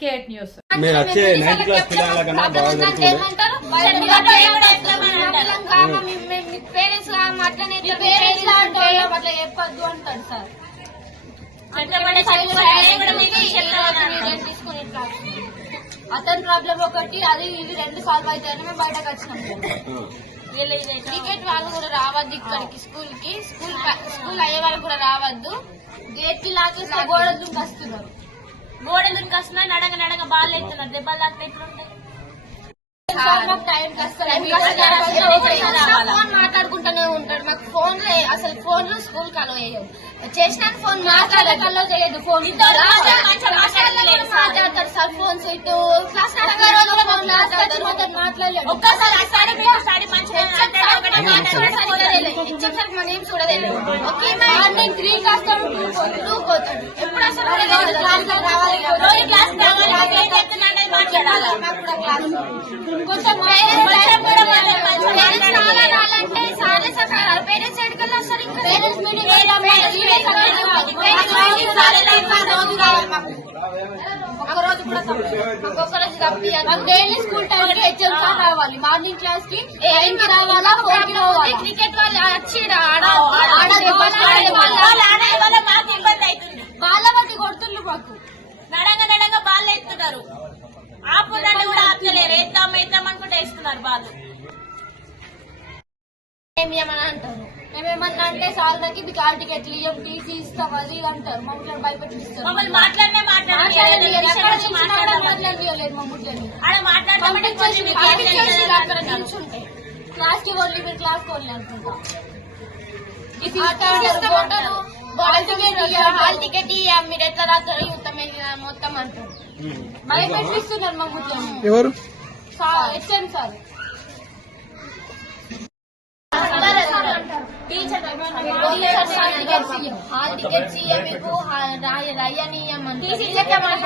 Fake news. మీరు వచ్చే ninth class పిల్లల కన్నా బాగా అతని ప్రాబ్లం ఒకటి అది ఇది రెండు సాల్వ్ అయితే మేము బయటకు వచ్చినాం. టికెట్ వాళ్ళు కూడా రావద్దు ఇక్కడికి స్కూల్కి స్కూల్ స్కూల్ అయ్యే వాళ్ళు కూడా రావద్దు. గేట్కి గోడ దుంకి వస్తున్నారు గోడలు వస్తున్నాయి నడగ నడగ బాల్ అవుతున్నారు దెబ్బలు తాకితే ఎట్లుంటాయి? ఫోన్ మాట్లాడుకుంటూనే ఉంటాడు. మాకు ఫోన్ అసలు ఫోన్లు స్కూల్ కలో వేయదు చేసిన ఫోన్ మాట్లాడకల్లో చేయదు ఫోన్ మాట్లాడతారు సార్ ఫోన్స్ ఇటు క్లాస్ ఫోన్ మాట్లాడతారు అతను మాట్లాడలేదు ఒక్కసారి ఒకసారి ఒకసారి మంచిగా మాట్లాడి ఒకటే మాట్లాడి మన ఏం చూడలేదు okay morning three class two పోతాడు ఎప్పుడు అసలు రావాలి రోజు క్లాస్ కావాలి ఏం చెప్తున్నాడు అది మాట్లాడాలి మాకు కొంచెం కొంచెం పేరెంట్స్ చాలా సారే సార్ పేరెంట్స్ ఎడుకల్లో వస్తారు ఇంకా పేరెంట్స్ మీటింగ్ ఒక రోజు కూడా ఒక్క రోజు తప్పి డైలీ స్కూల్ టైం కి హెచ్ఎం సార్ రావాలి మార్నింగ్ క్లాస్కి టైం కి రావాలా ఫోర్కి రావాలి క్రికెట్ వాళ్ళు వచ్చి ఆడ వాళ్ళు వాళ్ళ బట్టి కొడుతుండ్రు మాకు నడంగ నడంగ బాల్ ఎత్తున్నారు ఆపుదండి కూడా ఆపలేరు ఎత్తాం ఎత్తాం అనుకుంటే వేస్తున్నారు బాల్ ఏమి ఏమని అంటారు మేమేమన్నా అంటే సార్ సాలరీకి మీకు ఆల్ టికెట్లు ఇవ్వం టీసీ ఇస్తాం అది అంటారు మమ్మల్ని భయపెట్టిస్తారు మమ్మల్ని మాట్లాడినే క్లాస్కి ఓన్లీ మీరు క్లాస్ ఓన్లీ అనుకుంటా. హాల్ టికెట్ ఇయ్య మీరు ఎట్లా రాత్రి మొత్తం మొత్తం అంటారు భయపెట్టిస్తున్నారు మమ్మల్ని ఎవరు? హెచ్ఎం సార్ హాల్ టికెట్స్ ఇయ్య మీకు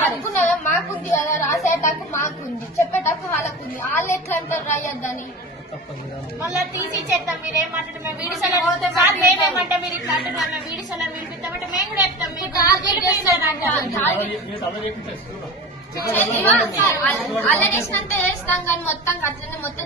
అనుకున్నదా మాకుంది కదా రాసేటకు మాకుంది. చెప్పేటకు వాళ్ళకుంది. వాళ్ళు ఎట్లా అంటారు రయ్యద్దని మళ్ళీ తీసి చేద్దాం మీరు ఏం మాట్లాడారు మేము వీడిసలో పోతే సార్ మేమేమంటే మీరు ఇట్లా అంటున్నారు మేము వీడిసలో వినిపిస్తామంటే మేము కూడా చెప్తాం. మీకు టార్గెట్ చేస్తారంట. అల్లగేసినంత చేస్తాం కానీ మొత్తం అట్లనే మొత్తం